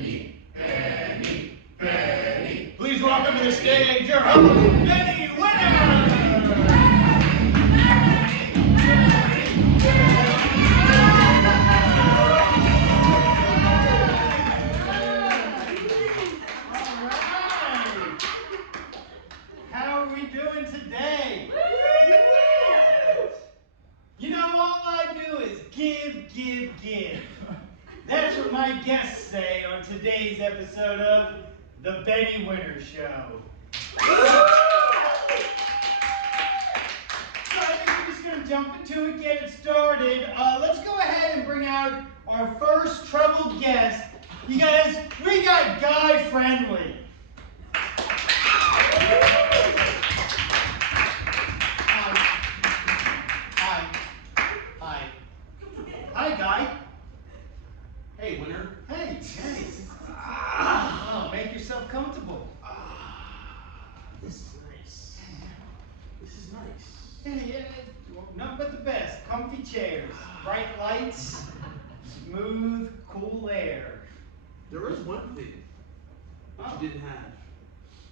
Please welcome to the stage your host, Benny Winner! How are we doing today? You know, all I do is give, give, give. That's what my guests say on today's episode of The Benny Winner Show. So I think we're just going to jump into it, get it started. Let's go ahead and bring out our first troubled guest. You guys, we got Guy Friendly. Hi, Guy. Hey, Winner. Hey. Oh, make yourself comfortable. This is nice. This is nice. Yeah, nothing but the best. Comfy chairs, bright lights, smooth, cool air. There was one thing that you didn't have.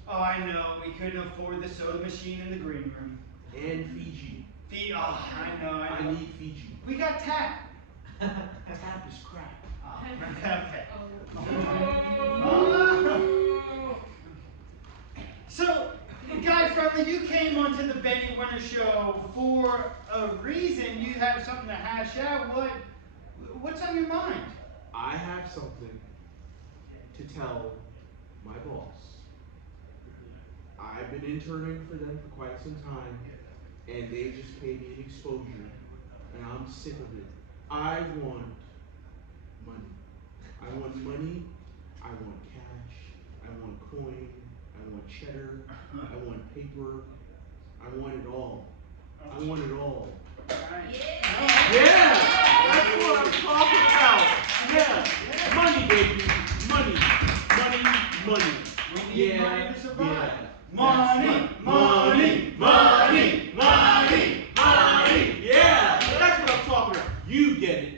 Oh, I know. We couldn't afford the soda machine in the green room. And Fiji. I know. I need Fiji. We got tap. Tap is crap. Oh, okay. So, Guy Friendly, you came onto the Benny Winner Show for a reason. You have something to hash out. What's on your mind? I have something to tell my boss. I've been interning for them for quite some time, and they just paid me an exposure, and I'm sick of it. I want money. I want money. I want cash. I want coin. I want cheddar. I want paper. I want it all. I want it all. Yeah! That's what I'm talking about. Yeah. Money, baby. Money. We need money to survive. Yeah. Money. Yeah, that's what I'm talking about. You get it.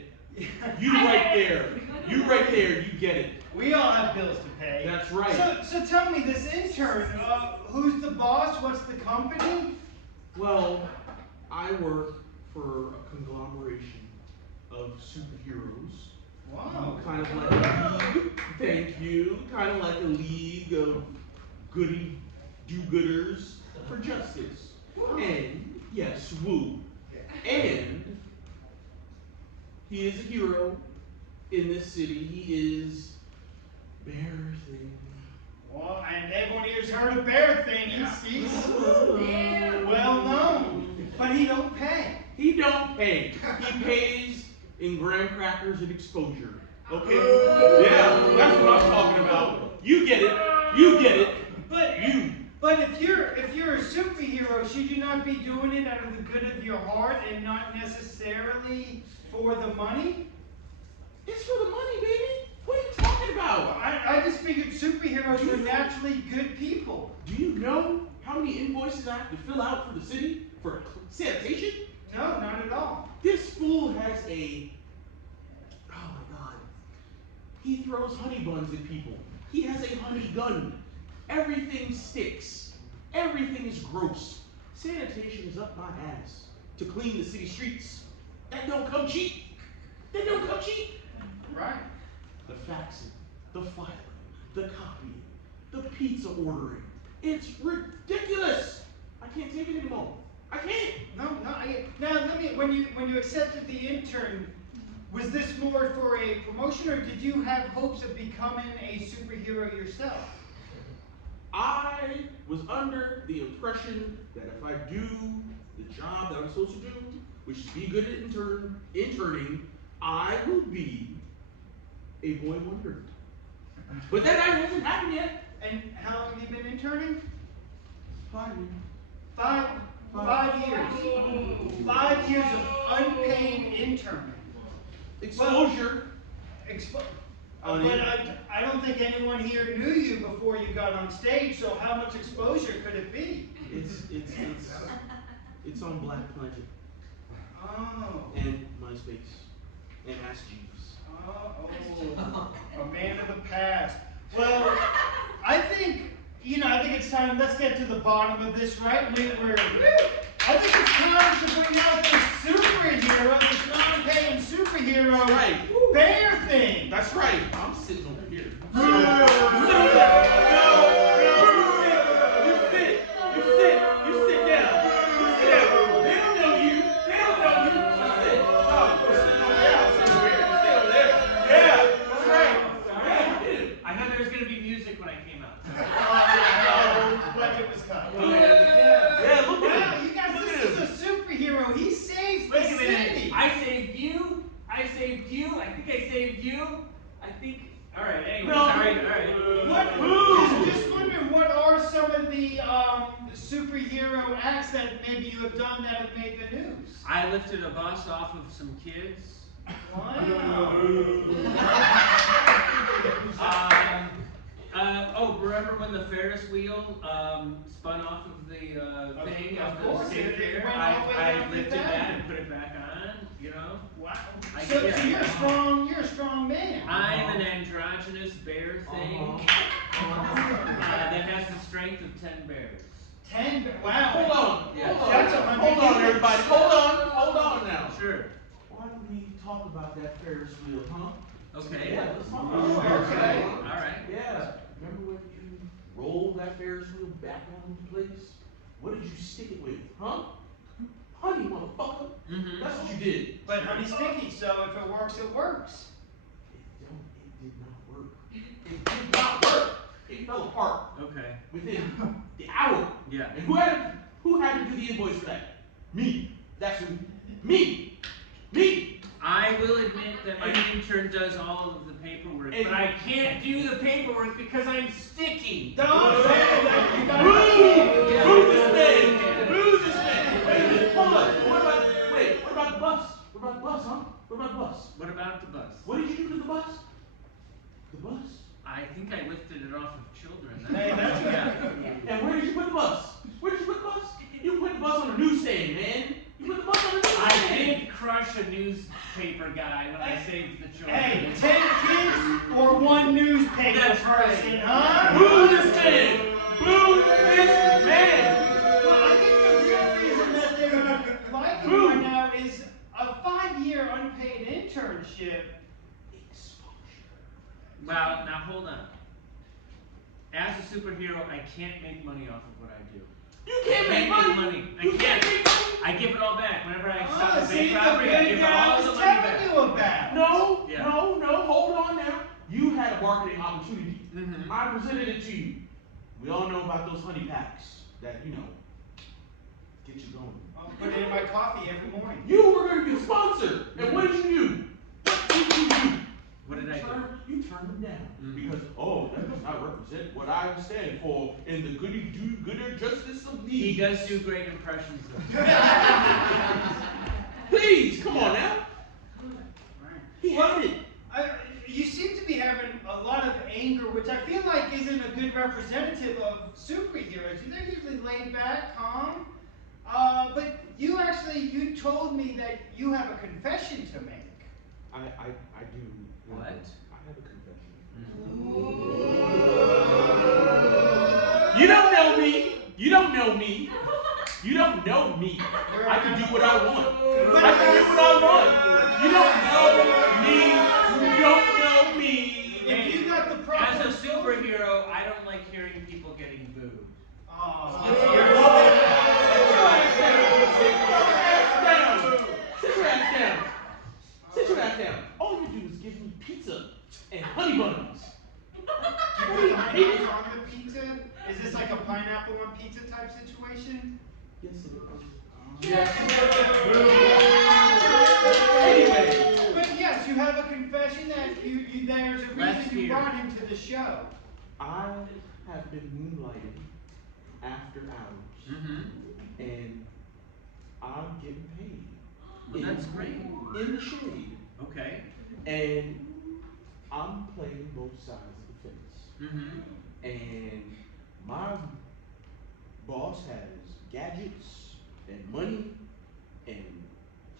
You right there. You get it. We all have bills to pay. That's right. So tell me, this intern, who's the boss? What's the company? Well, I work for a conglomeration of superheroes. Wow. Kind of like a league. Thank you. Kind of like a league of goody do-gooders for justice. And yes, woo. And he is a hero in this city. He is Bear Thing. Well, and everyone here's heard of Bear Thing. He's well known, but he don't pay. He don't pay. He pays in graham crackers and exposure. Okay? Yeah, that's what I'm talking about. You get it. But if you're a superhero, should you not be doing it out of the good of your heart and not necessarily for the money? It's for the money, baby. What are you talking about? I just figured superheroes were naturally good people. Do you know how many invoices I have to fill out for the city for sanitation? No, not at all. This fool has oh my God. He throws honey buns at people. He has a honey gun. Everything sticks. Everything is gross. Sanitation is up my ass to clean the city streets. That don't come cheap. Right. The faxing, the filing, the copying, the pizza ordering. It's ridiculous. I can't take it anymore. I can't. No. Now, when you accepted the intern, was this more for a promotion, or did you have hopes of becoming a superhero yourself? I was under the impression that if I do the job that I'm supposed to do, which is be good at interning, I will be a boy wonder. But that hasn't happened yet. And how long have you been interning? 5 years. 5 years. 5 years of unpaid interning. Exposure. But I don't think anyone here knew you before you got on stage, so how much exposure could it be? It's on Black Planet. Oh. And MySpace. And Ask Jeeves. A man of the past. Well, I think it's time. Let's get to the bottom of this, right? I think it's time to bring out this superhero, this non-paying superhero, Right. Bear Thing. That's right. I'm sitting over here. You sit down. They don't know you. Sit. No, you're sitting over there. I'm sitting over here. You stay over there. Yeah, that's right. I know there was going to be music when I came out. But it was cut. Yeah, look at Wow, him. you guys, Look this at is a superhero. He saves the Wait a minute. city. I saved you. I think I saved you. All right, anyway, No. sorry. All right. Just wondering, what are some of the superhero acts that maybe you have done that have made the news? I lifted a bus off of some kids. Wow. Remember when the Ferris wheel spun off of the thing Of of the course, state it fair? went all the way I down to lifted that. that and put it back on. Wow. I- So yeah. you're a strong man. I'm an androgynous bear thing that has the strength of 10 bears. 10. Wow. Hold on. Yeah. That's Hold on, everybody. Hold on now. Sure. Why don't we talk about that Ferris wheel, huh? Okay. Yeah, let's talk about Oh, that. okay. All right. Yeah. Remember when you rolled that Ferris wheel back onto place? What did you stick it with, huh? Honey, motherfucker. Mm-hmm. That's what you did. But honey's sticky, so if it works, it works. It did not work. It did not work. It fell apart Okay. within the hour. Yeah. And who had to do the invoice for that? Me. That's who. Me. I will admit that my intern does all of the paperwork, And- but I can't do the paperwork because I'm sticky. Don't say that. You gotta Boo this man. Wait a minute. Hold on. What about the bus? What about the bus, huh? What about the bus? What about the bus? What did you do to the bus? The bus? I think I lifted it off of children. Hey, that's yeah. And where did you put the bus? Where did you put the bus? You put the bus on a newsstand, man. You put the bus on a newsstand. I did crush a newspaper guy when I saved the children. Hey, 10 kids or one newspaper That's right. person, huh? Boo this man! Boo this man! Well, I think the real reason that they're liking you right now is a 5-year unpaid internship. Well, now hold on. As a superhero, I can't make money off of what I do. You can't make money! I You can't. make money! I give it all back. Whenever I stop a See, bank the robbery, I big give guy all was the money telling back. you about. No, Yeah. hold on now. You had a marketing opportunity. Mhm. I presented it to you. We all know about those honey packs that, get you going. I'll put it in my coffee every morning. You were going to be the sponsor. And what did you do? What did you do? What did I do? You turned them down. Mhm. Because, that does not represent what I stand for in the gooder justice of He me. does do great impressions of Please, come on now. Right. He had it. You seem to be having a lot of anger, which I feel like isn't a good representative of superheroes. They're usually laid back, calm. But you told me that you have a confession to make. I do. What? I have a confession. Mhm. You don't know me. You don't know me. You don't know me. I can do what I want. I can do what I want. You don't know me. You don't know me. If you got the proper As a superhero, I don't like hearing people getting booed. Oh. Sit your ass down. All you do is give me pizza and honey buns. Pineapple on the pizza? Is this like a pineapple on pizza type situation? Yes, it is. Anyway, but yes, you have a confession that there's a Let's reason you hear. brought him to the show. I have been moonlighting after hours, Mm-hmm. and I'm getting paid. Well, that's great. In the shade. Okay. And I'm playing both sides of the fence. Mm-hmm. And my boss has gadgets and money, and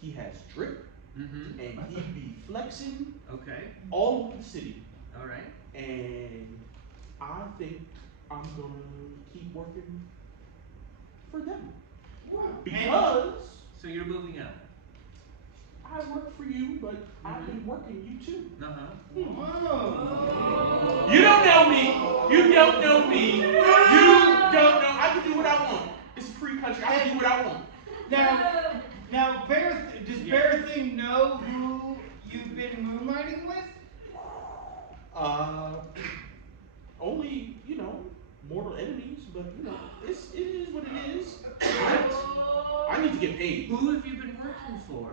he has drip, Mm-hmm. and he'd be flexing Okay. all over the city. All right. And I think I'm gonna keep working for them. Because So you're moving up. I work for you, but I've been working you too. Uh-huh. Whoa. You don't know me. You don't know me. You don't know. I can do what I want. It's a free country. I can do what I want. Now, does Bear Thing know who you've been moonlighting with? Only, mortal enemies, but it is what it is. I need to get paid. Who have you been working for?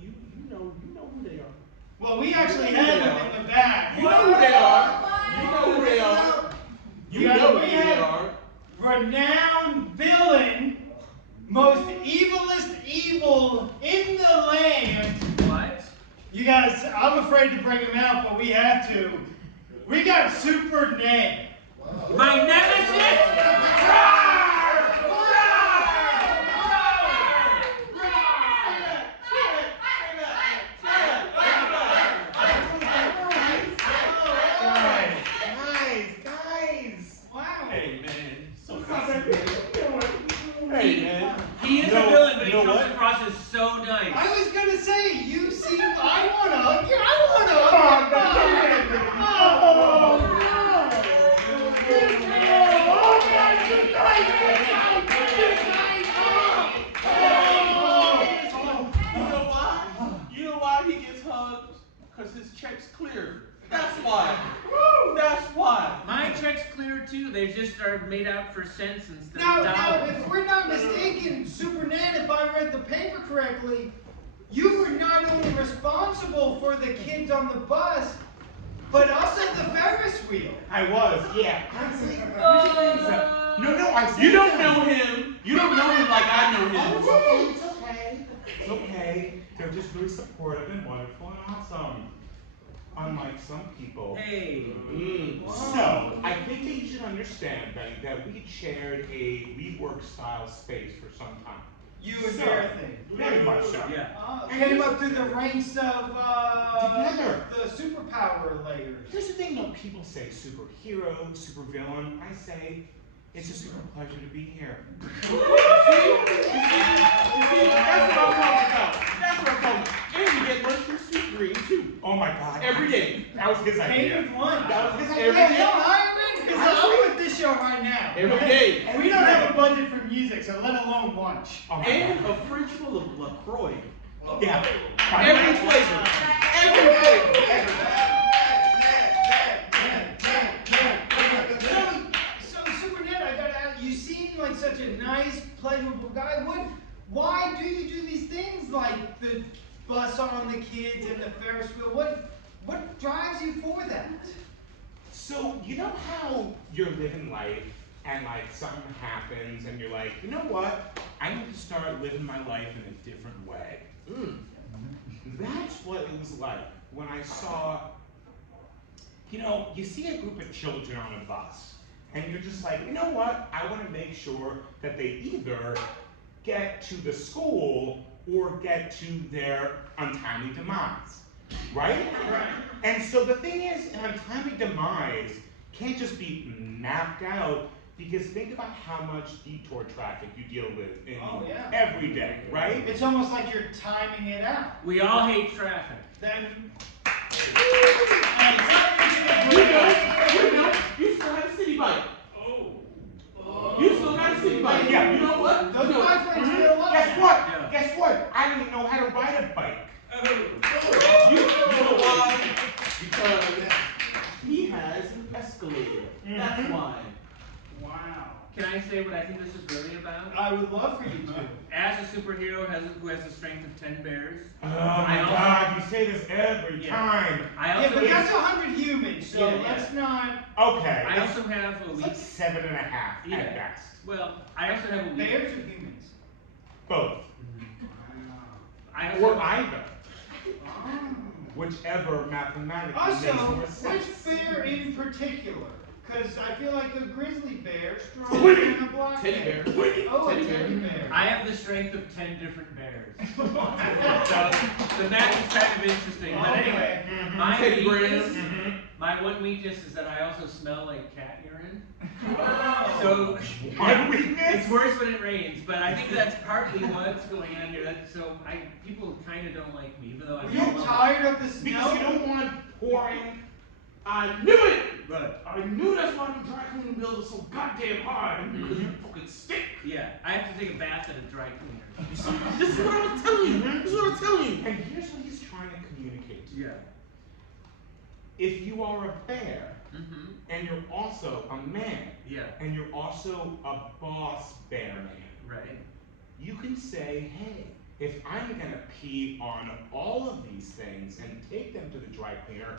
You know who they are. Well, we actually have them in the back. You know who they are. You know who they are. You know who they are. Renowned villain, most evilest evil in the land. What? You guys, I'm afraid to bring him out, but we have to. We got Super Ned. My nemesis? Guys. Wow. Hey man, so Hey, man. He is a villain, but he comes across as so nice. I was gonna say, you seem, I wanna hug you. You know why he gets hugged? Because his check's clear. That's why. That's why. My check's clear too. They just are made out for cents instead of Now, dollars. if we're not mistaken, Super Ned, if I read the paper correctly, you were not only responsible for the kids on the bus, but also the Ferris wheel. I was, yeah. No, I You don't know him. You don't know him like I know him. It's okay. It's okay. They're just really supportive and wonderful and awesome. Unlike some people. Hey. So, I think that you should understand, Betty, that we shared a WeWork style space for some time. You and Bear Thing. Very much so. Yeah. Came up through the ranks of Together. the superpower layers. Here's the thing though, people say superhero, supervillain. I say, it's a super pleasure to be here. You see, that's what I'm talking about. That's what I'm talking about. And you get lunch from Sweet Green too. Oh my god. Every day. That was his Paid idea. with one. That was his Hey, idea. they'll hire me because I'm with this show right now. Every day. We don't have a budget for music, so let alone lunch. Oh my And god. a fridge full of LaCroix. Yeah. Every flavor. Every flavor. So Super Ned, I gotta ask, you seem like such a nice, pleasurable guy. Why do you do these things like the bus on the kids and the Ferris wheel? What drives you for that? So, you know how you're living life and like something happens and you're like, you know what? I need to start living my life in a different way. That's what it was like when I saw, you see a group of children on a bus and you're just like, you know what? I want to make sure that they either get to the school or get to their untimely demise, right? And so the thing is, an untimely demise can't just be mapped out because think about how much detour traffic you deal with in every day, right? It's almost like you're timing it out. We all hate traffic. Then You still have a city bike. You still got a city bike. Yeah. You know what? those bike lanes feel alive. Guess what? Yeah. Guess what? I don't even know how to ride a bike. You know why? Because he has an Escalade. That's why. Wow. Can I say what I think this is really about? I would love for you to. As a superhero who has the strength of 10 bears, Oh my God, you say this every time. I Yeah, also but that's 100 humans, so Yeah. let's not. Okay, I it's, also have a it's like weak. 7.5 Yeah. at best. Well, I also have a weak. Bears or humans? Both. I Or also, either. Whichever mathematically makes Also, more which sense. bear in particular? Because I feel like a grizzly bear stronger than a black Teddy bear. Oh, Teddy a teddy bear. bear. I have the strength of 10 different bears. So that is kind of interesting. But anyway, my Teddy weakness, Graham. my one weakness is that I also smell like cat urine. So One weakness? it's worse when it rains, but I think that's partly what's going on here. People kind of don't like me, even though Are I'm you tired of the Because smell? you don't want pouring. I knew it! Right. I knew that's why the dry cleaning bills are so goddamn hard. Because you fucking stink. Yeah, I have to take a bath at a dry cleaner. You see, this is what I was telling you, man. This is what I'm telling you. And here's what he's trying to communicate to you. Yeah. If you are a bear, Mm-hmm. and you're also a man, Yeah. and you're also a boss bear man, Right. you can say, hey, if I'm gonna pee on all of these things and take them to the dry cleaner,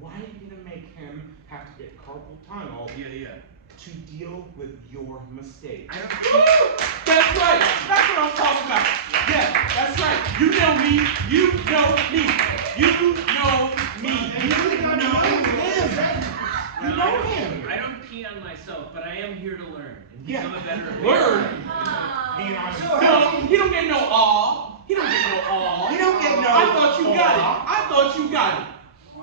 why are you gonna make him have to get carpal tunnel Yeah. to deal with your mistake? I don't. That's right. That's what I'm talking about. Yeah, that's right. You know me. You know me. You know me. You know him. You know him. I don't pee on myself, but I am here to learn and Yeah. become a better bear. Learn. Being honest. So No, he don't get no aw. He don't get no aw. He don't get no I thought you got aw. it. I thought you got it.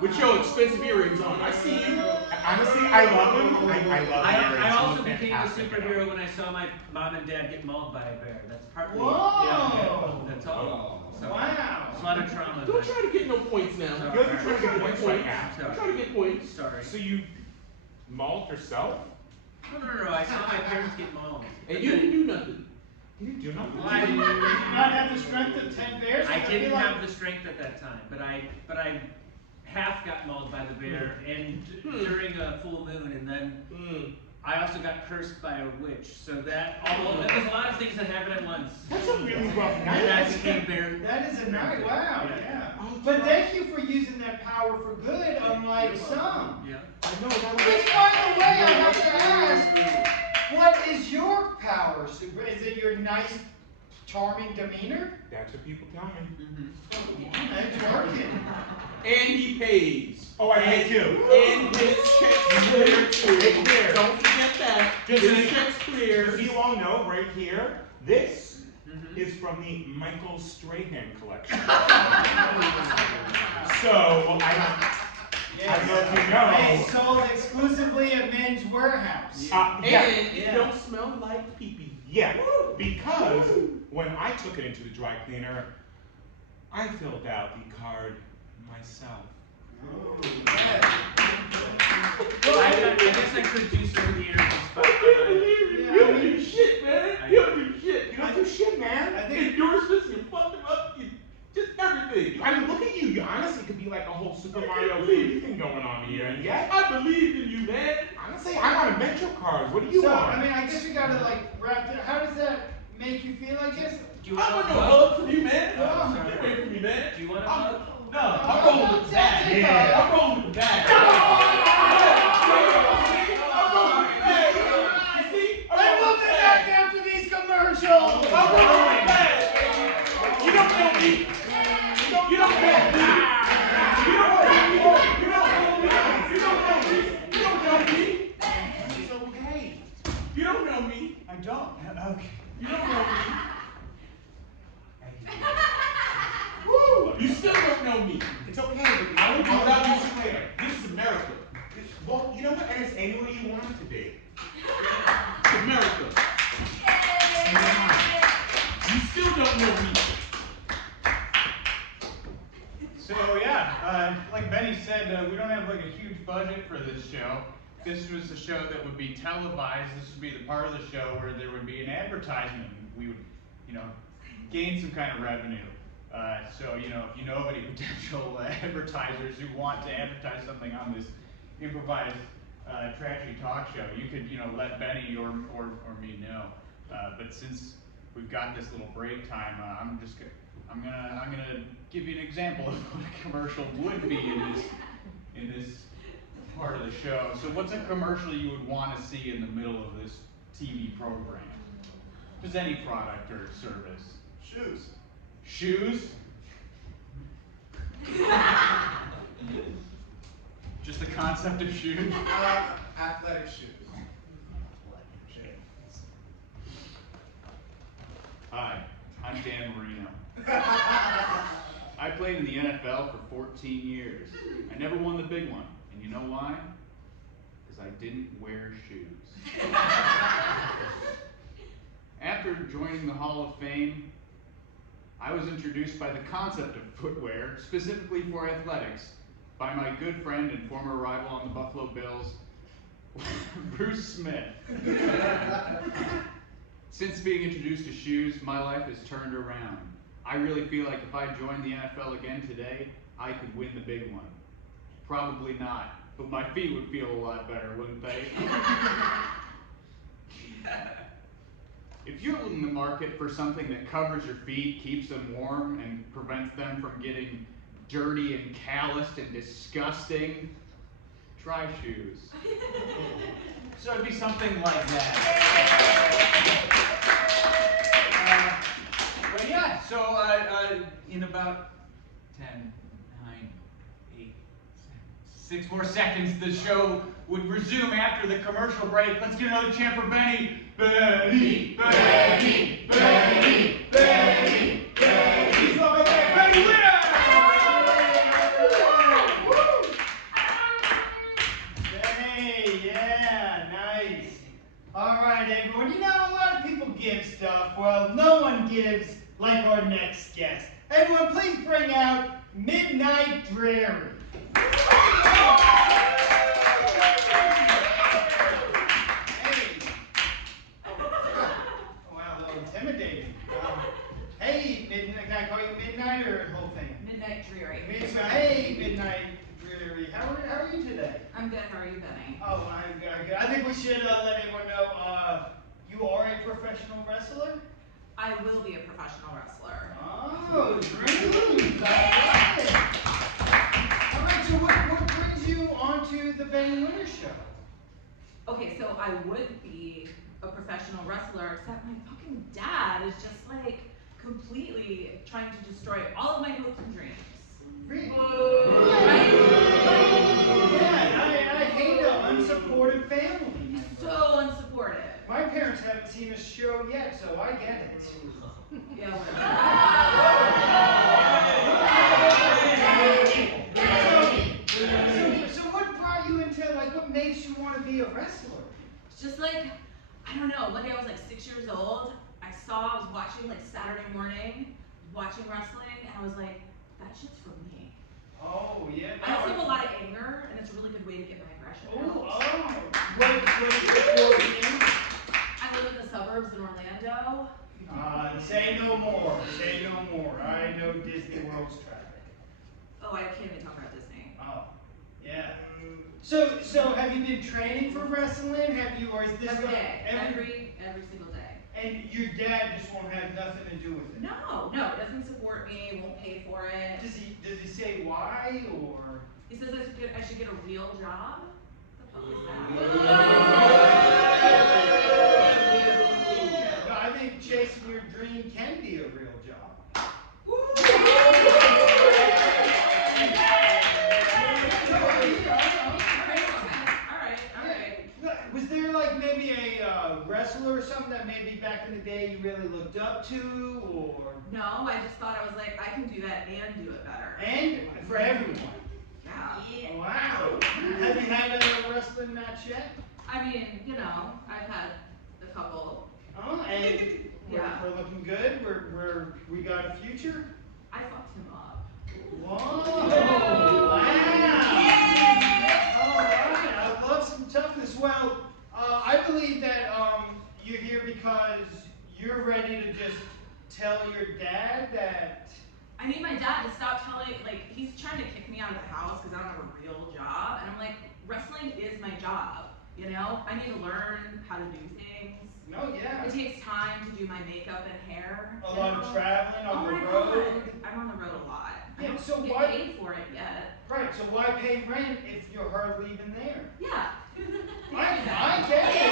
With your expensive earrings on. I see you. Honestly, I love him. I love him. I also became a superhero when I saw my mom and dad get mauled by a bear. That's partly. Whoa. Yeah, that's all. So, Wow. There's a lot of trauma. Don't try to get no points now. Sorry. You're trying to get Points points right now. I'm trying to get points. Sorry. So you mauled yourself? No. I saw my parents get mauled. And you didn't do nothing. You didn't do nothing. Well, I didn't- Did you not have the strength of 10 bears? I didn't feel like- have the strength at that time, but I half got mauled by the bear, and during a full moon, and then I also got cursed by a witch. So there was a lot of things that happened at once. That's a really rough And I night. became bear. That is a nice, wow, Yeah. yeah. But thank you for using that power for good, unlike some. Yeah. I know that Which, by the way, I have to ask, what is your power, Super? Is it your nice, charming demeanor? That's what people tell me. It's working. And he pays. Oh, I hate you. And his check's clear too. Clear. Don't forget that. Just His so you- check's clear. So you all know, right here, this Mhm. is from the Michael Strahan collection. So, I don't know if you know. They sold exclusively at Men's Warehouse. And Yeah. it don't smell like pee-pee. Yeah, because when I took it into the dry cleaner, I filled out the card myself. I guess I could do some of the interview stuff. You don't do shit, man. You don't do shit. You don't do shit, man. I think Endorsements, you fucked them up, you just everything. I mean, look at you. You honestly could be like a whole Super Mario 3D thing going on here. And yet, I believe in you, man. honestly, I want adventure cards. What do you So, want? I mean, I guess we gotta like wrap it. How does that make you feel, I guess? Do you I want want a no hug? hug from you, man. Oh, Get away from me, man. Do you want a hug? No, I'm rolling with the bag. Yeah. I'm rolling with the bag. And we'll be back after these commercials. I'm rolling with the bag. You don't know me. You don't know me. You don't know me. You don't know me. You don't know me. You don't know me. It's okay. You don't know me. I don't. Okay. You don't know me. Woo! You still don't know me. It's okay. But I will do I'll that use it later. This is America. Well, you know what? And it's any way you want it to be. It's America. You still don't know me. So yeah, like Benny said, we don't have like a huge budget for this show. This was a show that would be televised. This would be the part of the show where there would be an advertisement. We would, gain some kind of revenue. So if you know of any potential advertisers who want to advertise something on this improvised tragedy talk show, you could let Benny or me know. But since we've got this little break time, I'm gonna give you an example of what a commercial would be in this part of the show. So what's a commercial you would want to see in the middle of this TV program? Just any product or service. Shoes. Shoes? Just the concept of shoes? Athletic shoes. Hi, I'm Dan Marino. I played in the NFL for 14 years. I never won the big one. And you know why? Because I didn't wear shoes. After joining the Hall of Fame, I was introduced by the concept of footwear, specifically for athletics, by my good friend and former rival on the Buffalo Bills, Bruce Smith. Since being introduced to shoes, my life has turned around. I really feel like if I joined the NFL again today, I could win the big one. Probably not, but my feet would feel a lot better, wouldn't they? If you're in the market for something that covers your feet, keeps them warm, and prevents them from getting dirty and calloused and disgusting, try shoes. So it'd be something like that. But yeah, so in about 10, 9, 8, 6 more seconds, the show would resume after the commercial break. Let's get another chant for Benny. Benny, Benny, Benny, Benny, Benny. Please welcome back Benny Winner! Hey, yeah, nice. All right, everyone. You know, a lot of people give stuff. Well, no one gives like our next guest. Everyone, please bring out Midnight Dreary. Wow, a little intimidating. Hey, Midnight, can I call you Midnight or the whole thing? Midnight Dreary. Hey, Midnight Dreary. How are you today? I'm good. How are you, Benny? Oh, I'm good. I think we should let everyone know you are a professional wrestler? I will be a professional wrestler. Oh, dream! All right, so what brings you onto the Benny Winner Show? Okay, so I would be a professional wrestler, except my fucking dad is just like completely trying to destroy all of my hopes and dreams. Really? Right? Yeah, I hate an unsupportive family member. So unsupportive. My parents haven't seen a show yet, so I get it. Yeah, So what brought you into, like, what makes you want to be a wrestler? It's just like, I don't know, one day I was like 6 years old, I was watching like Saturday morning, watching wrestling, and I was like, that shit's for me. Oh, yeah. I also have a lot of anger, and it's a really good way to get my aggression out. I live in the suburbs in Orlando. Say no more. Say no more. I know Disney World's traffic. Oh, I can't even talk about Disney. Oh, yeah. So have you been training for wrestling? Have you, or is this Every like day. Every single day. And your dad just won't have nothing to do with it? No, it doesn't support me, won't pay for it. Does he say why, or? He says I should get a real job? What the fuck is No, I think chasing your dream can be a real job. Alright. Was there like maybe a wrestler or something that maybe back in the day you really looked up to, or? No, I just thought I was like, I can do that and do it better. And for everyone. Yeah. Wow. Have you had a wrestling match yet? I mean, you know, I've had a couple. Oh, and Yeah. we're looking good. We got a future. I fucked him up. Whoa! Wow! All right, I love some toughness. Well, I believe that you're here because you're ready to just tell your dad that. I need my dad to stop telling, like, he's trying to kick me out of the house because I don't have a real job. And I'm like, wrestling is my job, you know? I need to learn how to do things. No, yeah. It takes time to do my makeup and hair. A you lot know? of traveling on Oh the my road. God. I'm on the road a lot. Yeah, I don't so get why- paid for it yet. Right. So why pay rent if you're hardly even there? Yeah. I get it.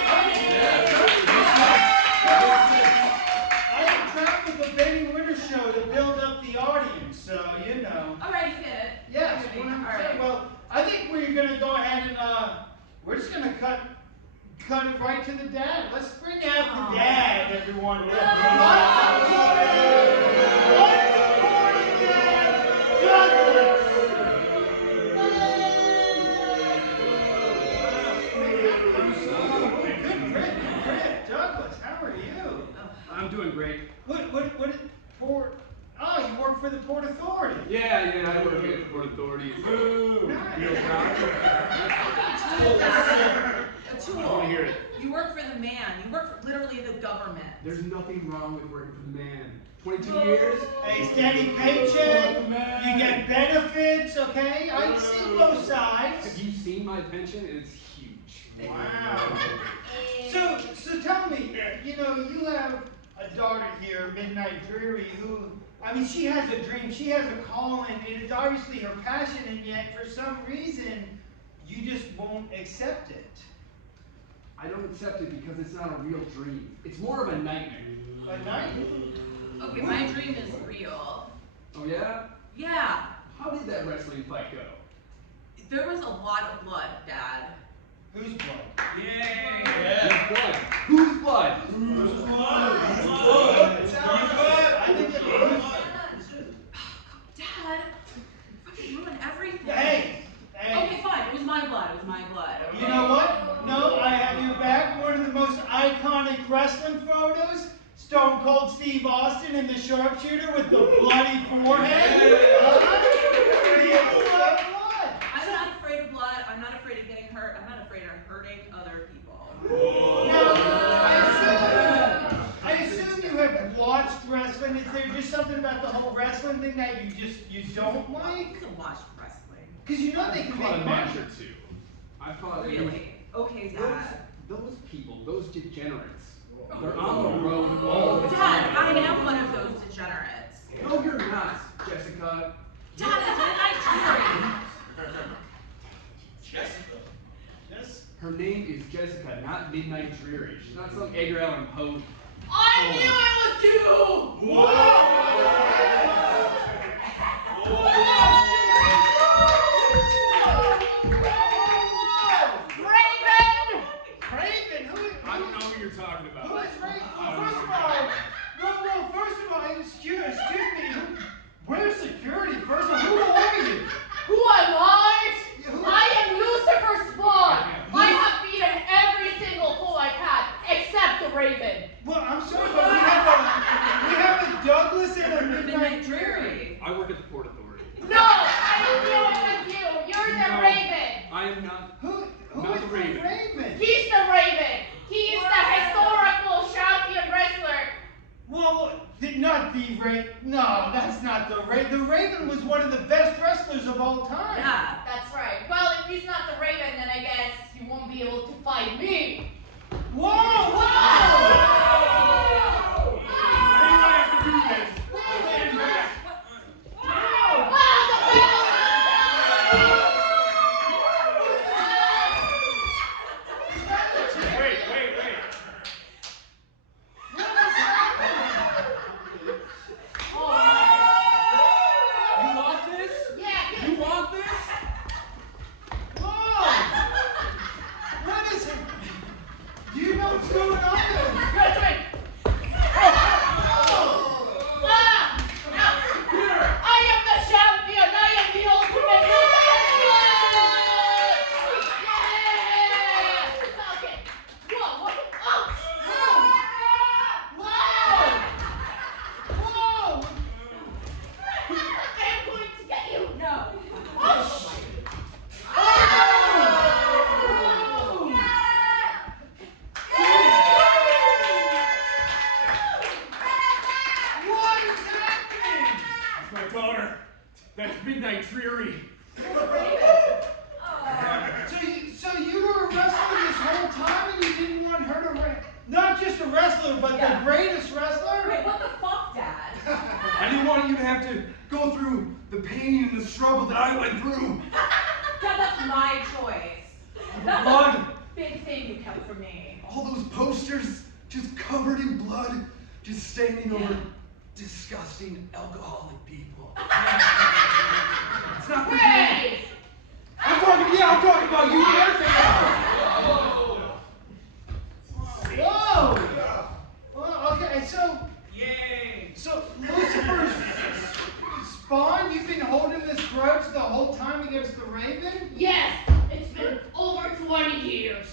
I can travel with the Benny Winner Show to build up the audience, so you know. All right, you get it. Yes, Okay, 100%. all right. Well, I think we're gonna go we're just gonna cut it right to the dad. Let's bring out the dad, everyone. Let's support dad, Douglas. Good grit, Douglas. How are you? I'm doing great. Port? Oh, you work for the Port Authority. Yeah, I work at the Port Authority. Nice. Real proud. A tool. I want to hear it. You work for the man. You work for literally the government. There's nothing wrong with working for the man. 22 years. A steady paycheck. You get benefits, okay? I see both sides. Have you seen my pension? It's huge. Wow. So tell me, you have a daughter here, Midnight Dreary, who, I mean, she has a dream, she has a calling, and it's obviously her passion, and yet for some reason, you just won't accept it. I don't accept it because it's not a real dream. It's more of a nightmare. A night? Okay, my dream is real. Oh yeah? Yeah. How did that wrestling fight go? There was a lot of blood, Dad. Whose blood? Whose blood? Whose blood? Whose blood? I think it's whose. Dad, fucking ruined everything. Hey! Okay, fine. It was my blood. It was my blood. Okay? You know what? No, I have your back. One of the most iconic wrestling photos. Stone Cold Steve Austin and the sharpshooter with the bloody forehead. I'm not afraid of blood. I'm not afraid of getting hurt. I'm not afraid of hurting other people. Now, I assume you have watched wrestling. Is there just something about the whole wrestling thing that you don't like? You can watch wrestling. Because you know they can Caught a make match money. or two. I thought Really? Okay, Dad. those people, those degenerates, they're on the road all the time. Dad, I am one of those degenerates. No, you're not, Jessica. Dad, it's Midnight Jessica. Yes. Her name is Jessica, not Midnight Dreary. She's not some Edgar Allan Poe. I knew it was you! Raven, who? I don't know who you're talking about. Who is Raven? First of all, excuse me. Where's security? First of all, who are you? Who am I? Who- I am Lucifer Spawn. I have beaten every single foe I've had, except the Raven. Well, I'm sorry, but we have a Douglas and a Midnight Dreary. I work at the Port Authority. No, I knew it was you. You're the No. Raven. I am not. Who Not is the the Raven. Raven? He's the Raven. He's the historical champion wrestler. Well, not the Raven. No, that's not the Raven. The Raven was one of the best wrestlers of all time. Yeah. That's right. Well, if he's not the Raven, then I guess you won't be able to fight me. Whoa! Whoa! I didn't have to do this. Wait. You want this? Yeah, You want this? Whoa! What is it? Do you know what's going on there? That's right. I am the champion. I am the ultimate yeah! Okay. Whoa, what? Oh! Whoa! I'm going to get you. No. Oh! What is happening? It's my daughter. That's Midnight Dreary. So you were a wrestler this whole time and you didn't want her to not just a wrestler, but Yeah. the greatest wrestler? Wait, what the fuck, Dad? I didn't want you to have to go through the pain and the struggle that I went through. Dad, that's my choice. That's Blood. a big thing you kept from me. All those posters just covered in blood, just standing over disgusting alcoholic people. It's not for me. Hey! I'm talking about you, Jessica. years.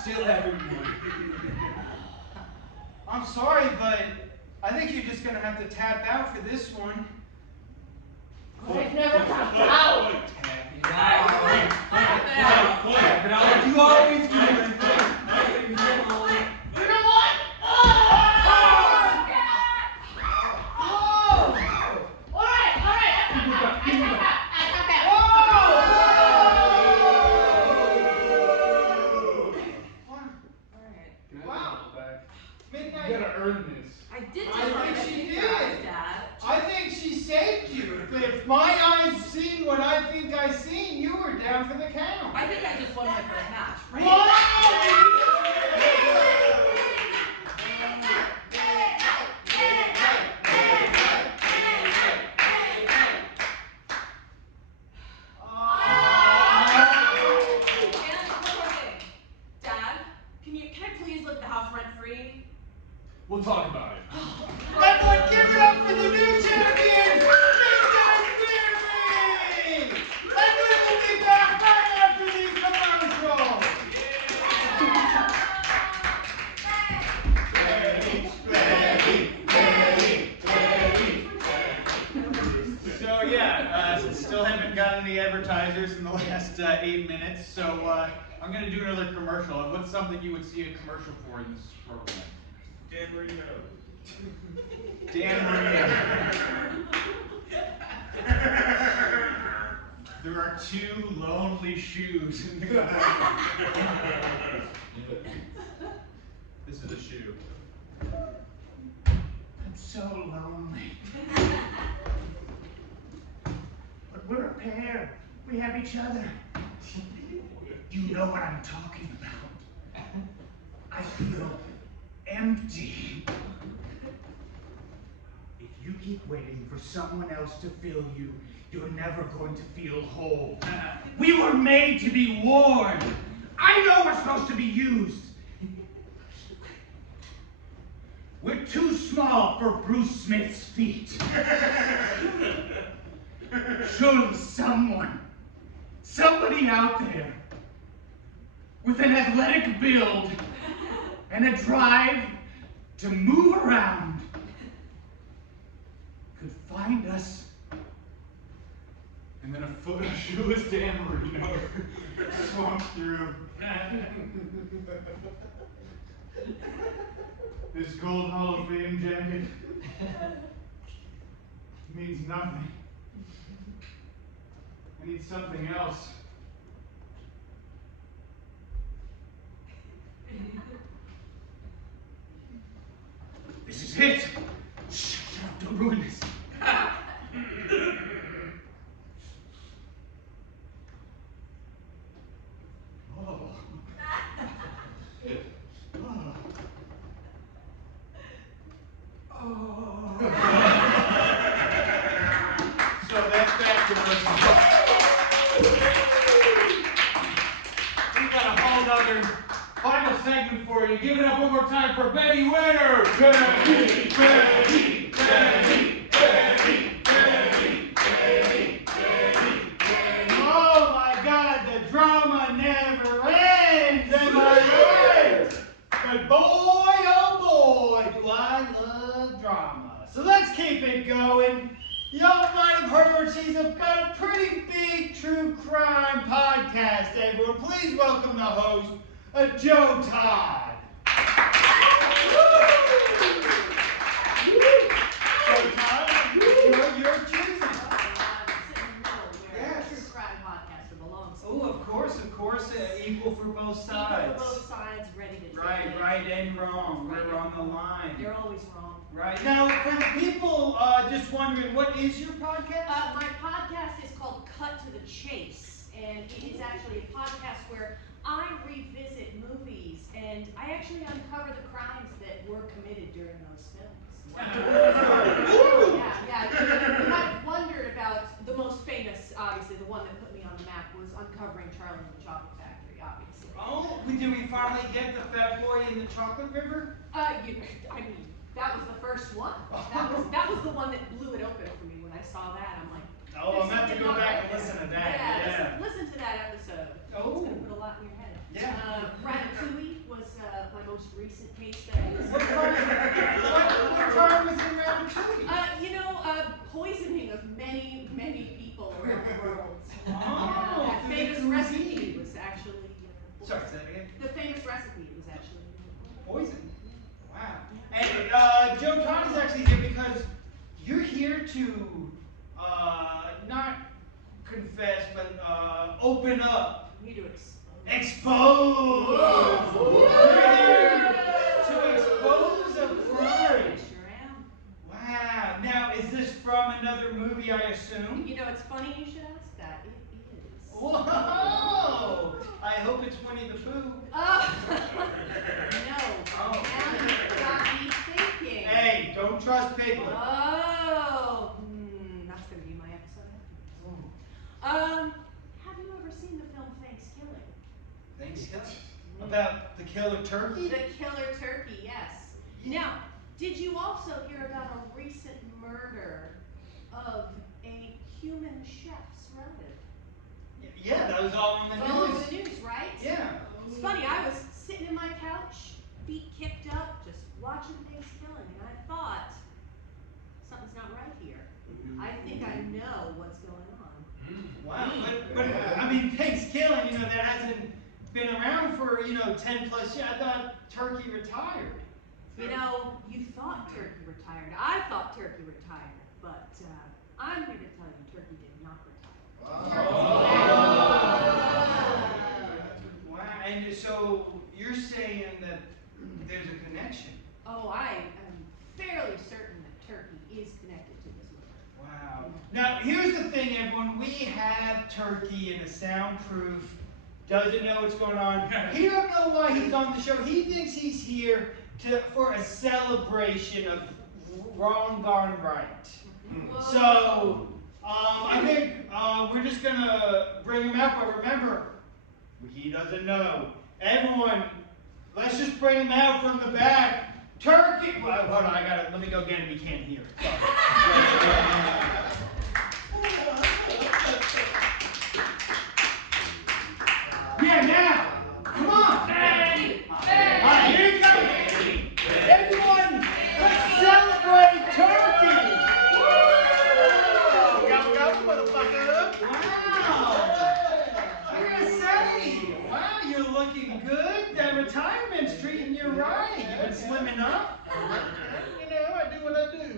Still haven't won. I'm sorry, but I think you're just gonna have to tap out for this one. I've never tapped out. You always do it. You know what? Oh! All right. I tap out. Wow. Midnight. You gotta earn this. I did I just think want she to did. Dad. I think she saved you. If my eyes seen what I think I seen, you were down for the count. I think I just won my first match, right? Dad, can I please live the house rent free? We'll talk about it. Everyone give it up for the new champion, Midnight Theory! And we will be back right after these commercials. So yeah, still haven't got any advertisers in the last 8 minutes. So I'm gonna do another commercial. What's something you would see a commercial for in this program? Dan Marino. Dan Marino. There are 2 lonely shoes in the This is a shoe. I'm so lonely. But we're a pair. We have each other. You know what I'm talking about. I feel empty. If you keep waiting for someone else to fill you, you're never going to feel whole. We were made to be worn. I know we're supposed to be used. We're too small for Bruce Smith's feet. Surely somebody out there with an athletic build and a drive to move around could find us. And then a foot of shoeless Dan Marino swung through. This gold Hall of Fame jacket means nothing. I need something else. This is it. Shh, don't ruin this. Oh. Oh. So that's that commercial. We got a whole other final segment for you. Give it up one more time for Betty Winter. Betty. Oh my God, the drama never ends. Am I right? But boy, oh boy, do I love drama. So let's keep it going. Y'all might have heard she's got a pretty big true crime podcast, everyone. Please welcome the host, Joe Todd. Joe Todd, you're choosing. Where true crime podcaster belongs. Oh, of course, equal for both sides. Equal for both sides, ready to Right and wrong. We're on the line. You're always wrong. Right. Now, for the people just wondering, what is your podcast? My podcast is called Cut to the Chase, and it is actually a podcast where I revisit movies, and I actually uncover the crimes that were committed during those films. Yeah. You might have wondered about the most famous, obviously, the one that put me on the map was uncovering Charlie and the Chocolate Factory, obviously. Oh, did we finally get the fat boy in the chocolate river? That was the first one. That was the one that blew it open for me when I saw that. I'm like, Oh, I'm going to have to go back and listen to that. Yeah. Listen to that episode. Oh. It's going to put a lot in your head. Yeah. Ratatouille was my most recent case study. What crime was in Ratatouille? Poisoning of many, many people around the world. Oh, That through the famous cuisine. recipe was actually. Sorry, say that again. The famous recipe was actually. Poison. Wow. And Joe Todd is actually here because you're here to not confess, but open up. You need to Expose! You're here to expose a crime. Sure am. Wow. Now, is this from another movie, I assume? It's funny you should ask that. It is. Whoa! I hope it's Winnie the Pooh. No. Oh. Now you've got me thinking. Hey, don't trust Piglet. That's gonna be my episode. Have you ever seen the film Thanksgiving? Thanksgiving? About the killer turkey? The killer turkey, yes. Now, did you also hear about a recent murder of a human chef's relative? Yeah, that was all on the It's all over news. the news, right? Yeah. It's funny, I was sitting in my couch, feet kicked up, just watching Thanksgiving, and I thought, something's not right here. I think I know what's going on. Wow. But I mean, Thanksgiving, that hasn't been around for, 10 plus years. I thought turkey retired. You thought turkey retired. I thought turkey retired, but I'm here to tell you turkey did not retire. Wow. And so you're saying that there's a connection. Oh, I am fairly certain that turkey is connected to this murder. Wow. Now, here's the thing, everyone. We have Turkey in a soundproof, doesn't know what's going on. He don't know why he's on the show. He thinks he's here for a celebration of wrong gone right. So, I think we're just going to bring him out, but remember, he doesn't know. Everyone, let's just bring him out from the back. Turkey! Well, hold on, let me go get him. He can't hear. Yeah, now! Come on! Alright, here he comes! Everyone, let's celebrate Turkey! Go, go, motherfucker! Wow! I gotta say, wow, you're looking good. That retirement's treating you right. You've been slimming up. I do what I do.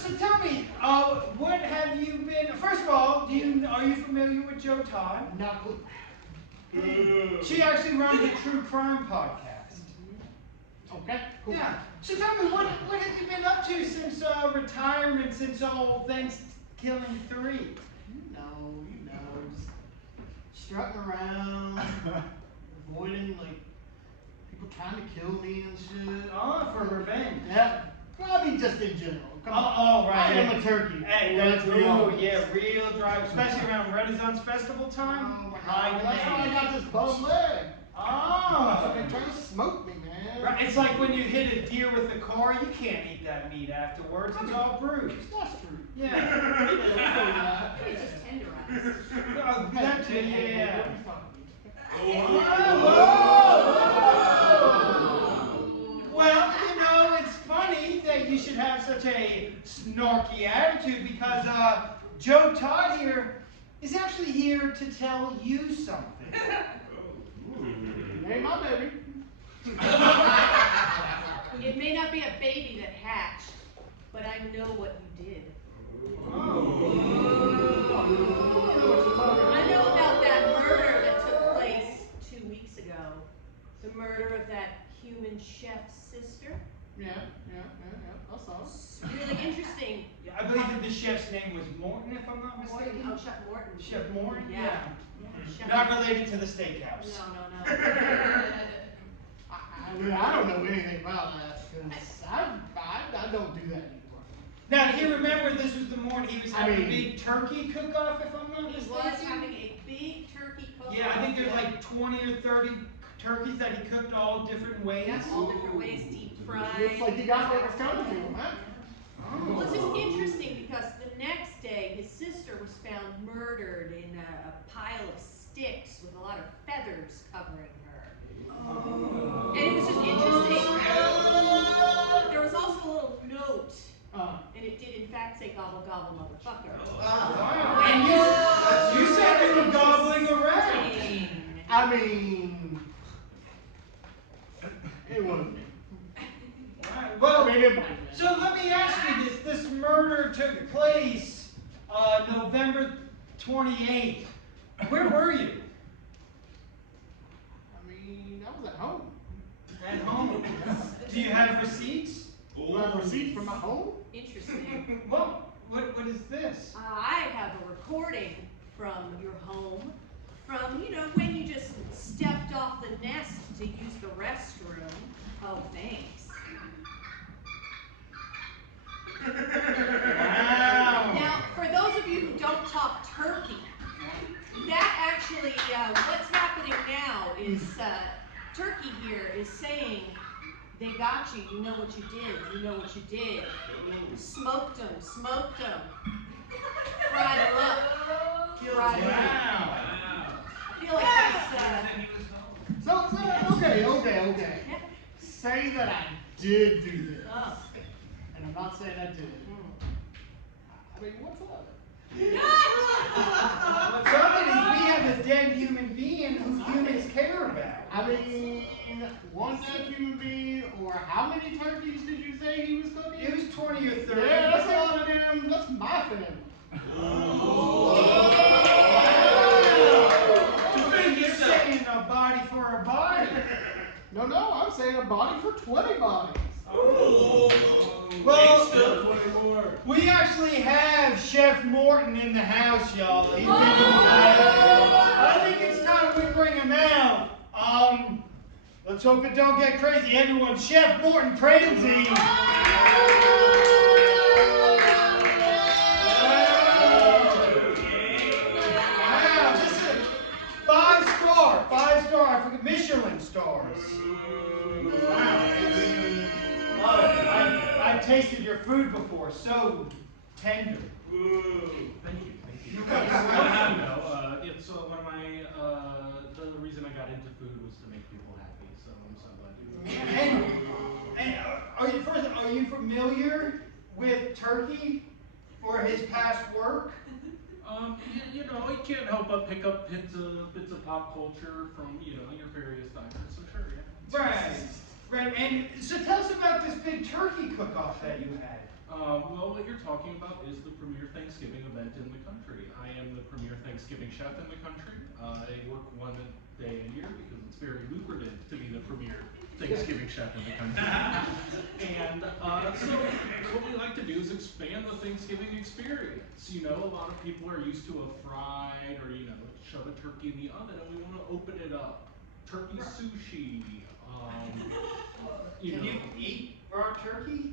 So tell me, what have you been? First of all, are you familiar with Joe Todd? Not cool. She actually runs a true crime podcast. Okay, cool. Yeah. So tell me, what have you been up to since retirement, since Thanksgiving 3? You know, just strutting around, avoiding people trying to kill me and shit. Oh, for revenge. Yeah. Well, I mean, just in general. Come on. Oh, right. I am a turkey. Hey, Let's that's be real, honest. yeah, real drive, especially around Renaissance Festival time. Oh my God. That's how I got this bum leg. Oh. They're trying to smoke me, man. Right, it's like when you hit a deer with a car, you can't eat that meat afterwards. It's all bruised. That's true. Yeah. It's just tenderized. Oh, that's it, yeah. Well, it's funny that you should have such a snarky attitude because Joe Todd here is actually here to tell you something. Ain't my baby. It may not be a baby that hatched, but I know what you did. I know about that murder that took place 2 weeks ago. The murder of that human chef's sister. Yeah. I saw it. It's really interesting. I believe that the chef's name was Morton, if I'm not mistaken. Morton. Oh, Chef Morton. Chef Morton? Yeah. Chef Not related to the steakhouse. No. I don't know anything about that because I don't do that anymore. Now, do you remember this was the morning he was having I a mean- big turkey cook-off, if I'm not He mistaken? was having a big turkey cook-off. Yeah, I think there's like 20 or 30 turkeys that he cooked all different ways. Yeah, all different ways, deep fried. Looks like you got what was coming to him, huh? Well, it's just interesting because the next day his sister was found murdered in a pile of sticks with a lot of feathers covering her. And it was just interesting. There was also a little note, and it did in fact say gobble gobble motherfucker. And you said you were gobbling around. I mean, it wasn't me. Well, so let me ask you this. This murder took place November 28th. Where were you? I mean, I was at home. At home. Do you have receipts? Do I have receipts from my home? Interesting. Well, what is this? I have a recording from your home, from, when you just stepped off the nest to use the restroom. Oh, thanks. Wow. Now, for those of you who don't talk turkey, that actually, what's happening now is Turkey here is saying, they got you, you know what you did, you know what you did. Smoked them, fried them up, fried them up. I feel like that's, Okay. Say that I did do this. And I'm not saying I did. I mean, what's up? What's up is we have a dead human being who humans care about. I mean, one dead human being, or how many turkeys did you say he was cooking? It was 20 or 30. Yeah, that's a lot of them. That's my family. You're saying a body for a body. No, I'm saying a body for 20 bodies. Well, we actually have Chef Morton in the house, y'all. I think it's time we bring him out. Let's hope it don't get crazy. Everyone, Chef Morton crazy. Wow, this is 5-star. I forget Michelin stars. Wow. I've tasted your food before, so tender. Thank you. It's one of my, the reason I got into food was to make people happy, so I'm so glad you Are you familiar with Turkey for his past work? You can't help but pick up bits of pop culture from, your various diners, so sure, yeah. Right, and so tell us about this big turkey cook-off that you had. Well, what you're talking about is the premier Thanksgiving event in the country. I am the premier Thanksgiving chef in the country. I work one day a year because it's very lucrative to be the premier Thanksgiving chef in the country. And so what we like to do is expand the Thanksgiving experience. A lot of people are used to a fried or, shove a turkey in the oven, and we want to open it up. Turkey sushi. Can you eat raw turkey?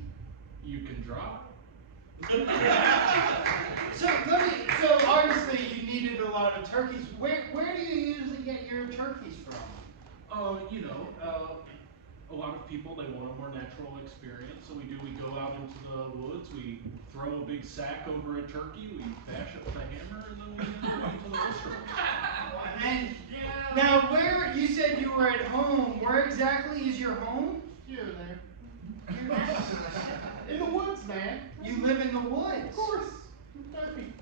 You can drop. So obviously you needed a lot of turkeys. Where do you usually get your turkeys from? A lot of people, they want a more natural experience, so we go out into the woods, we throw a big sack over a turkey, we bash it with a hammer, and then we get it to the restaurant. And now, where you said you were at home, where exactly is your home? Here and there. In the woods, man. You live in the woods. Of course. Turkey.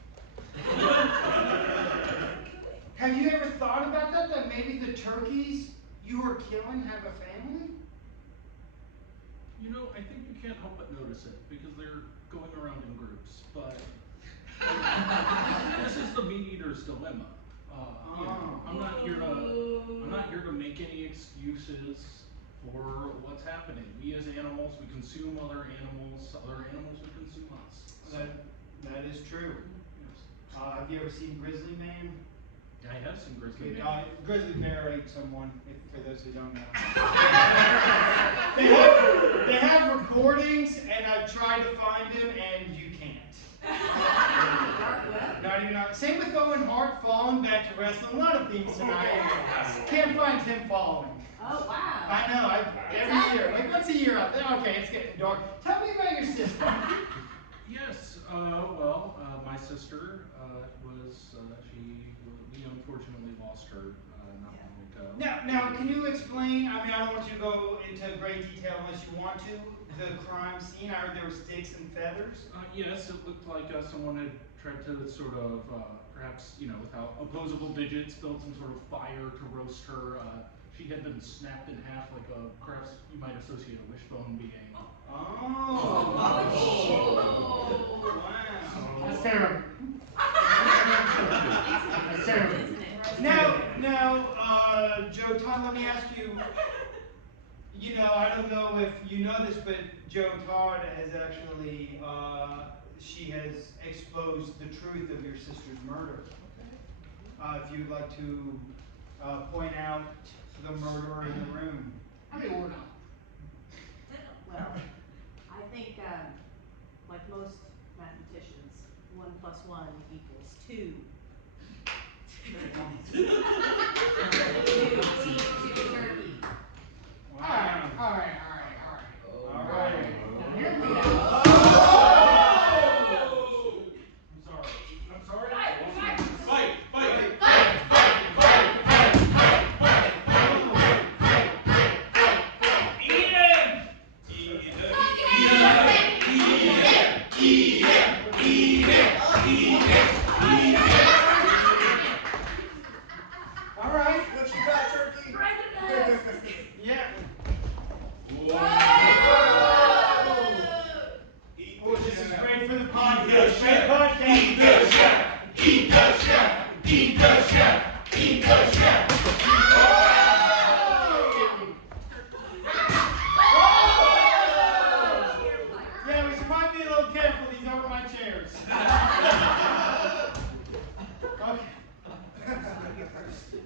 Have you ever thought about that maybe the turkeys you were killing have a family? I think you can't help but notice it because they're going around in groups. But this is the meat eater's dilemma. I'm not here to make any excuses for what's happening. We as animals, we consume other animals will consume us. That is true. Yes. Have you ever seen Grizzly Man? I have seen Grizzly Okay, Man. Grizzly Bear ate someone, for those who don't know. They have recordings, and I've tried to find him, and you can't. Not even on. Same with Owen Hart falling back to wrestling. A lot of themes tonight. Can't find him falling. Oh, wow. I know. Every year, like once a year, out there. Okay, it's getting dark. Tell me about your sister. Yes. My sister we we unfortunately lost her not long ago. Now, can you explain? I mean, I don't want you to go into great detail unless you want to. The crime scene. Are there sticks and feathers? Yes, it looked like someone had tried to sort of, perhaps, without opposable digits, build some sort of fire to roast her. She had been snapped in half like perhaps you might associate a wishbone being. Oh. Wow. That's terrible. That's terrible. Now, Joe Todd, let me ask you, I don't know if you know this, but Joe Todd has actually, she has exposed the truth of your sister's murder. If you'd like to point out the murderer in the room. How many were now? Well, I think, like most mathematicians, 1 + 1 = 2. Two turkey. All right. Now, hear me out. I'm sorry. Fight! All right. What you got, turkey? Yeah. Eat Oh, the this is chef. great for the Eat podcast. the Great chef. podcast. Eat the chef. Eat the chef. Eat the chef. Eat the chef. Yeah, we should probably be a little careful. These over my chairs. Okay.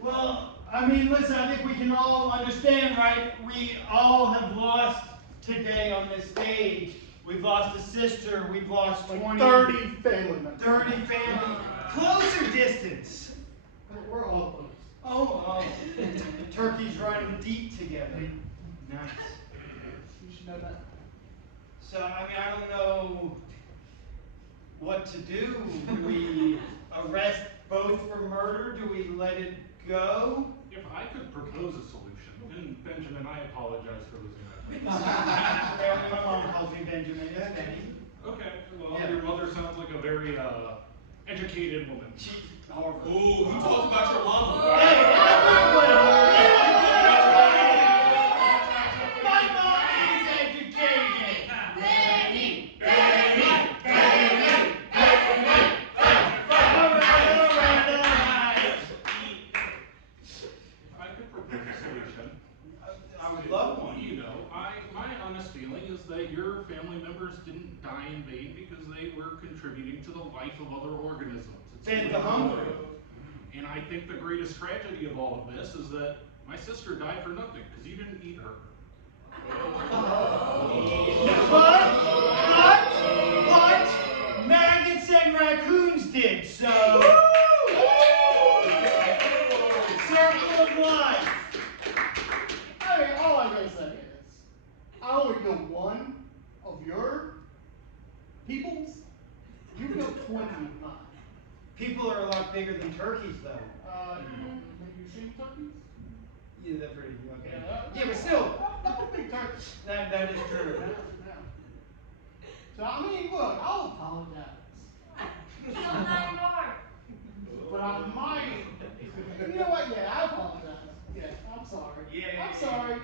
Well, I mean, listen, I think we can all understand, right? We all have lost today on this stage. We've lost a sister. We've lost 20. 30 family members. 30 family. Close or distance? We're all close. Oh. The turkey's running deep together. Nice. You should know that. So, I mean, I don't know what to do. Do we arrest both for murder? Do we let it go? If I could propose a solution, and Benjamin, I apologize for losing that. My mom calls me Benjamin. It's Benny. Okay, well, Yeah. your mother sounds like a very educated woman. She's Harvard. Ooh, who talks about your mom? Hey, everybody! My mom is educated. All right. If I could propose a solution, I would love one. my honest feeling is that your family members didn't die in vain because they were contributing to the life of other organisms. It's Fed the the way hungry. And I think the greatest tragedy of all of this is that my sister died for nothing because you didn't eat her. But maggots and raccoons did, so circle of life. I mean, all I gotta say is, I only killed one of your peoples. You killed 20 of mine. People are a lot bigger than turkeys, though. Have you seen turkeys? Yeah, they're pretty okay. Yeah, But still, that was big turkeys. that is true. Yeah. So I mean, look, I'll apologize. But I might. You know what? Yeah, I apologize. Yeah, I'm sorry. Yeah. I'm sorry.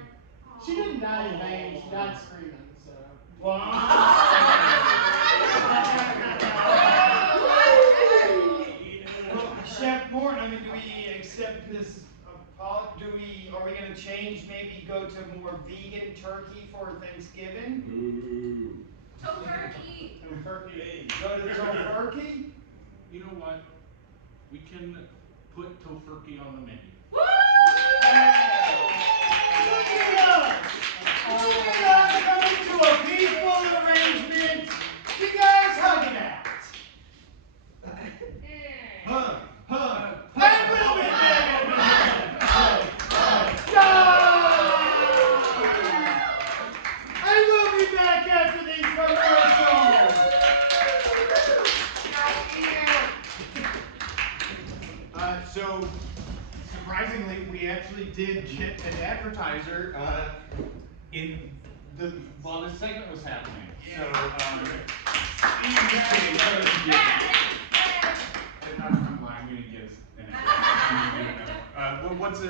She didn't die in vain. She died screaming. So. Well, Chef Morton, I mean, do we accept this apology? Are we going to change, maybe go to more vegan turkey for Thanksgiving? Turkey. Turkey. Go to Tofurkey? You know what? We can put Tofurkey on the menu. Look at us! Look at us coming to a peaceful arrangement. You guys hug it out. And we'll be back. And we'll be back after these commercials. So did get an advertiser while this segment was happening. So, I'm lying. I'm gonna give an advertisement.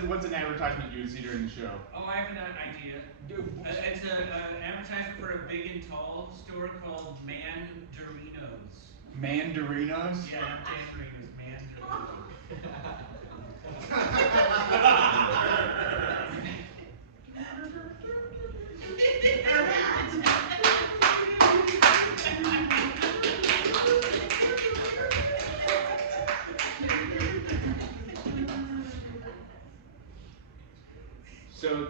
What's an advertisement you would see during the show? Oh, I have an idea. It's an advertisement for a big and tall store called Mandarinos. Mandarinos? Yeah, not Mandarinos, Mandarinos. So,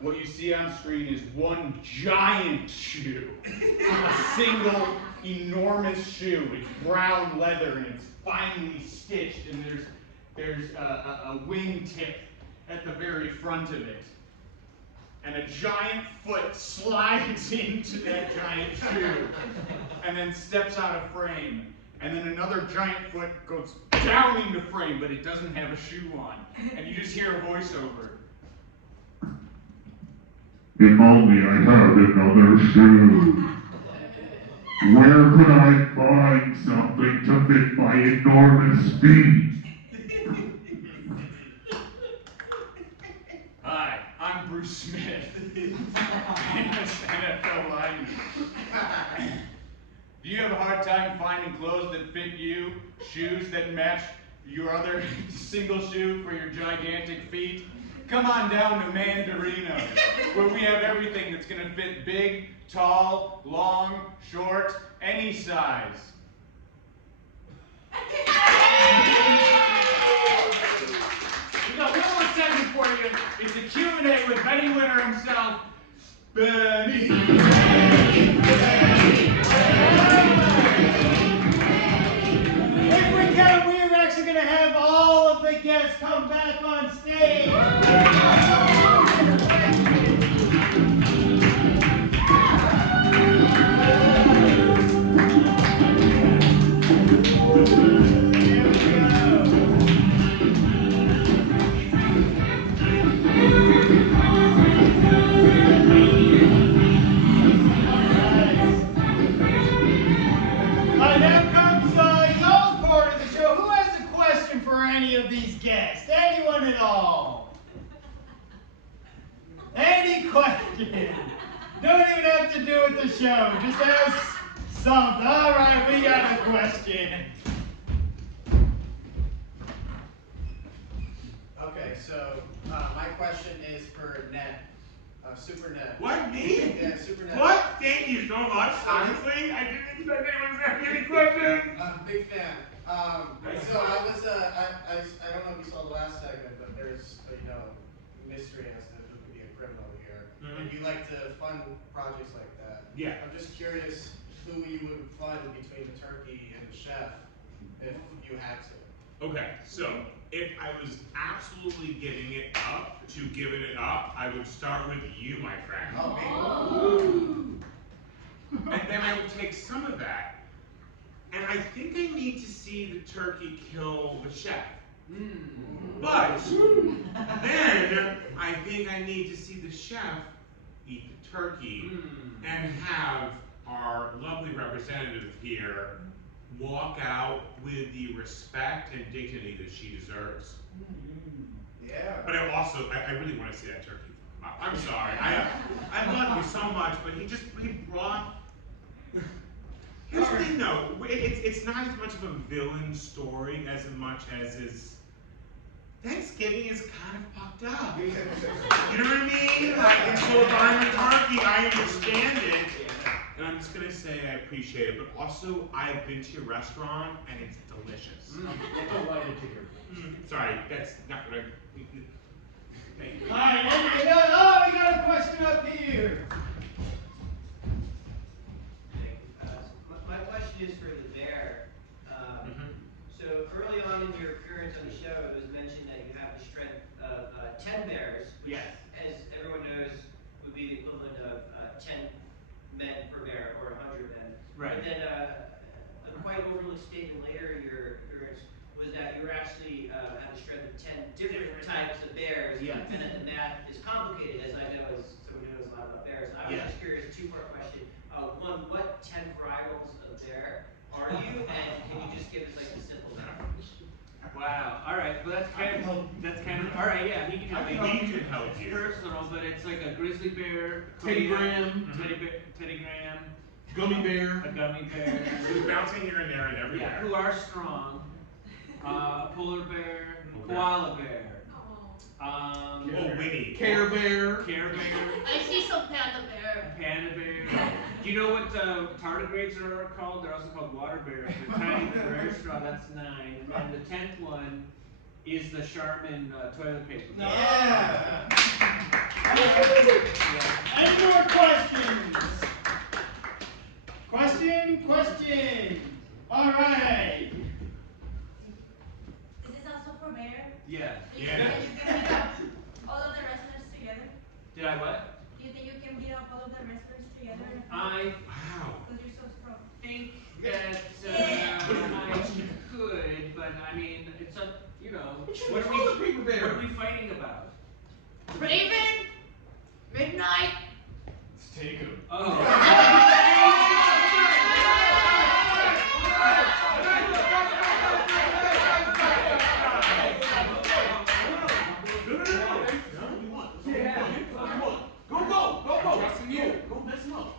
what you see on screen is one giant shoe. A single, enormous shoe. It's brown leather and it's finely stitched, and there's a wingtip at the very front of it. And a giant foot slides into that giant shoe and then steps out of frame. And then another giant foot goes down into frame, but it doesn't have a shoe on. And you just hear a voiceover. If only I had another shoe. Where could I find something to fit my enormous feet? Hi, I'm Bruce Smith, famous NFL lineman. Do you have a hard time finding clothes that fit you, shoes that match your other single shoe for your gigantic feet? Come on down to Mandarinos, where we have everything that's going to fit big, tall, long, short, any size. We got one more segment for you. It's a Q&A with Benny Winner himself, Benny. If we can, we are actually going to have all of the guests come back on stage. Now comes y'all's part of the show. Who has a question for any of these guests? Anyone at all? Any question? Don't even have to do with the show. Just ask something. All right, we got a question. Okay, so my question is for Ned. Super Ned. What, me? Yeah, Super Ned. What? Thank you so much. Honestly, I didn't expect anyone to ask any questions. Big fan. So I was, I don't know if you saw the last segment, but there's, mystery as to who could be a criminal here. And you like to fund projects like that. Yeah. I'm just curious who you would fund between the turkey and the chef if you had to. Okay, so if I was absolutely giving it up to giving it up, I would start with you, my friend. And then I would take some of that, and I think I need to see the turkey kill the chef. But then I think I need to see the chef eat the turkey and have our lovely representative here walk out with the respect and dignity that she deserves. Yeah. But I really want to see that turkey. I'm sorry. I love you so much, but he brought. Here's the thing, though. It's not as much of a villain story as much as his Thanksgiving is kind of fucked up. You know what I mean? Like, so if I'm a turkey, I understand it. And I'm just gonna say I appreciate it, but also I've been to your restaurant and it's delicious. Sorry, that's not what I. Thank you. All right, we got a question up here. My question is for the bear. So early on in your appearance on the show, it was mentioned that you have the strength of 10 bears, which, as everyone knows, would be the equivalent of 10 men per bear, or 100 men. Right. But then a quite overlooked statement later in your appearance was was that you were actually had a strength of 10 different types of bears, Yes. and that the math is complicated, as I know as someone who knows a lot about bears. I was Yes. just curious, two-part question. One, what 10 varietals of bear are you, and can you just give us like a simple number? Wow. All right. Well, that's kind of all right. Yeah, he can help me. He can help It's you. personal, but it's like a grizzly bear, Teddy Korea, Graham. Teddy Graham, Gummy bear. a gummy bear. He's bouncing here and there and Yeah, everywhere. who are strong. A polar bear, koala bear. Oh, Winnie. Care bear. Care bear, I see some panda bear. panda bear. Do you know what tardigrades are called? They're also called water bears. They're tiny, but very strong. That's 9. And then the 10th one is the Charmin toilet paper. Yeah. Any more questions? Question? All right. Is this also for mayor? Yeah. Do you think that you can beat up all of the wrestlers together? Did I what? Do you think you can beat up all of the wrestlers together? I Because you're so strong. think that I could, but I mean, it's a, you know, what are we fighting about? Raven, Midnight. Let's take him. Go. Trusting you. Go mess him up.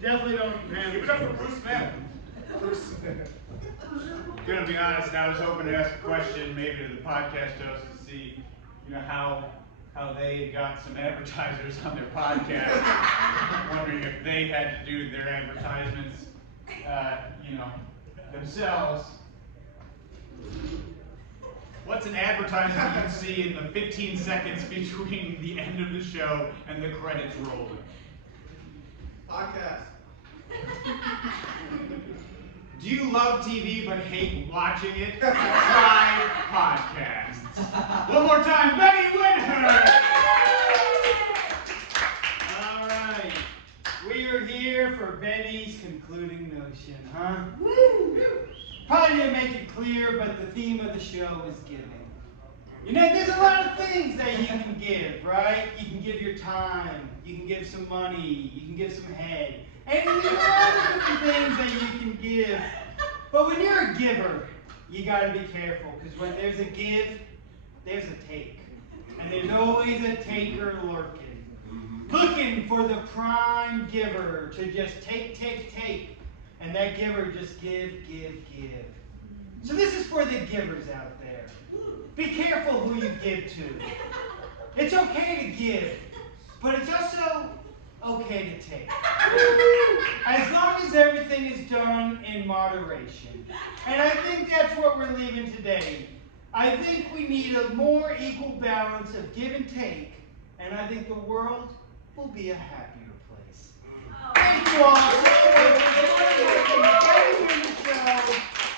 Definitely don't have. Give it up for Bruce Smith. Gonna be honest, I was hoping to ask a question maybe to the podcast host to see, how they got some advertisers on their podcast. Wondering if they had to do their advertisements, themselves. What's an advertisement you see in the 15 seconds between the end of the show and the credits rolling? Podcast. Do you love TV but hate watching it? Try podcasts. One more time, Benny Whither! All right. We are here for Benny's concluding notion, huh? Probably didn't make it clear, but the theme of the show is giving. There's a lot of things that you can give, right? You can give your time, you can give some money, you can give some head. And there's a lot of different things that you can give. But when you're a giver, you gotta be careful, because when there's a give, there's a take. And there's always a taker looking for the prime giver to just take. And that giver just give. So this is for the givers out there. Be careful who you give to. It's okay to give, but it's also okay to take. As long as everything is done in moderation. And I think that's what we're leaving today. I think we need a more equal balance of give and take, and I think the world will be a happier place. Thank you all so much for watching the show,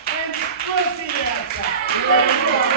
and we'll see you outside.